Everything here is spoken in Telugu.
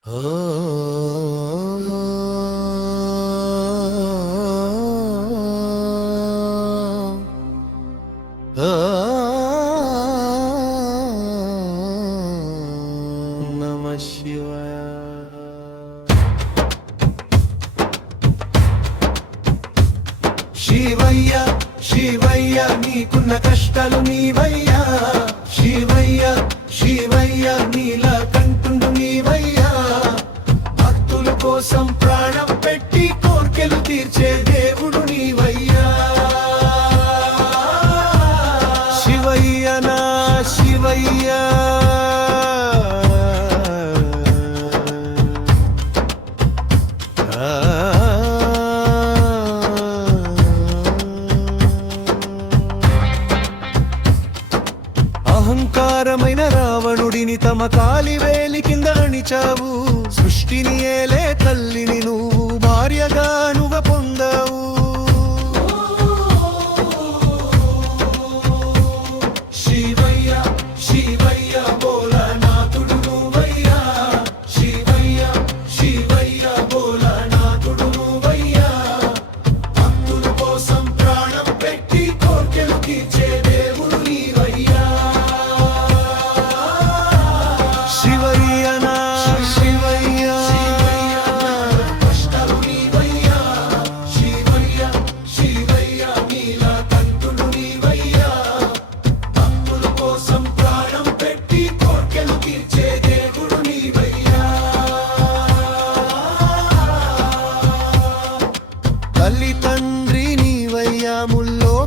నమ శివాయ. శివయ్య శివయ్య నీకున్న కష్టాలు నీవయ్యా. కోసం ప్రాణం పెట్టి కోర్కెలు తీర్చే దేవుడు నీవయ్యా. శివయ్య. నా శివయ్య అహంకారమైన రావణుడిని తమ కాలి వేలి కింద అణిచావు. సృష్టిని ఏలే తల్లిని నువ్వు భార్యగా